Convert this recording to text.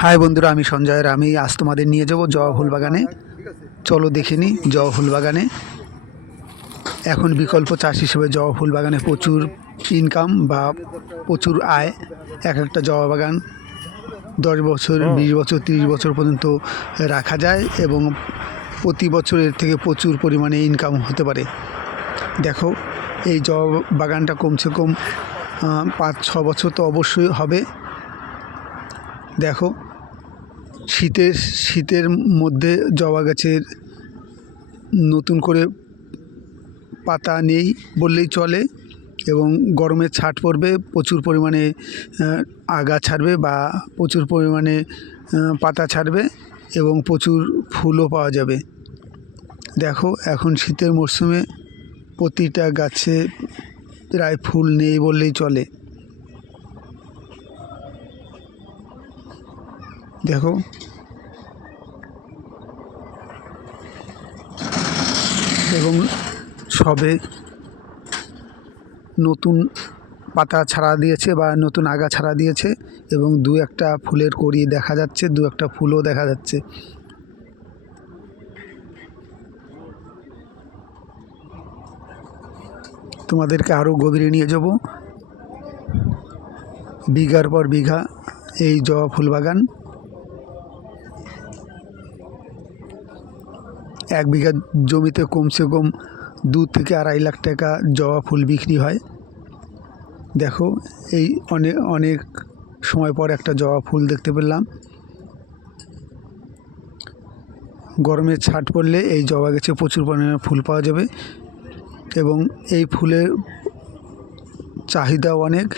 High বন্ধুরা, আমি সঞ্জয়ের। আমি আজ তোমাদের নিয়ে যাব জবা ফুল বাগানে। চলো দেখে নিই জবা ফুল বাগানে। এখন বিকল্প চাষ হিসেবে জবা ফুল বাগানে প্রচুর ইনকাম বা প্রচুর আয়। এক একটা জবা বাগান 10 বছর, 20 বছর, 30 বছর পর্যন্ত রাখা যায় এবং প্রতি বছর এর থেকে প্রচুর পরিমাণে ইনকাম হতে পারে। দেখো, এই জবা বাগানটা কমসে কম 5-6 বছর তো অবশ্যই হবে। দেখো, শীতের মধ্যে জবা গাছের নতুন করে পাতা নেই বললেই চলে এবং গরমে ছাট পড়বে, প্রচুর পরিমাণে আগা ছাড়বে বা প্রচুর পরিমাণে পাতা ছাড়বে এবং প্রচুর ফুলও পাওয়া যাবে। দেখো, এখন শীতের মরশুমে প্রতিটা গাছে প্রায় ফুল নেই বললেই চলে। দেখো, এবং সবে নতুন পাতা ছাড়া দিয়েছে বা নতুন আগা ছাড়া দিয়েছে এবং দু একটা ফুলের কড়ি দেখা যাচ্ছে, দু একটা ফুলও দেখা যাচ্ছে। তোমাদেরকে আরও গভীরে নিয়ে যাব। বিঘার পর বিঘা এই জবা ফুল বাগান। 1 বিঘা জমিতে কমসে কম 2 থেকে 2.5 লাখ টাকা জবা ফুল বিক্রি হয়। দেখো, এই অনেক সময় পর একটা জবা ফুল দেখতে পেলাম। গরমে ছাট পড়লে এই জবা গাছে প্রচুর পরিমাণে ফুল পাওয়া যাবে এবং এই ফুলের চাহিদাও অনেক।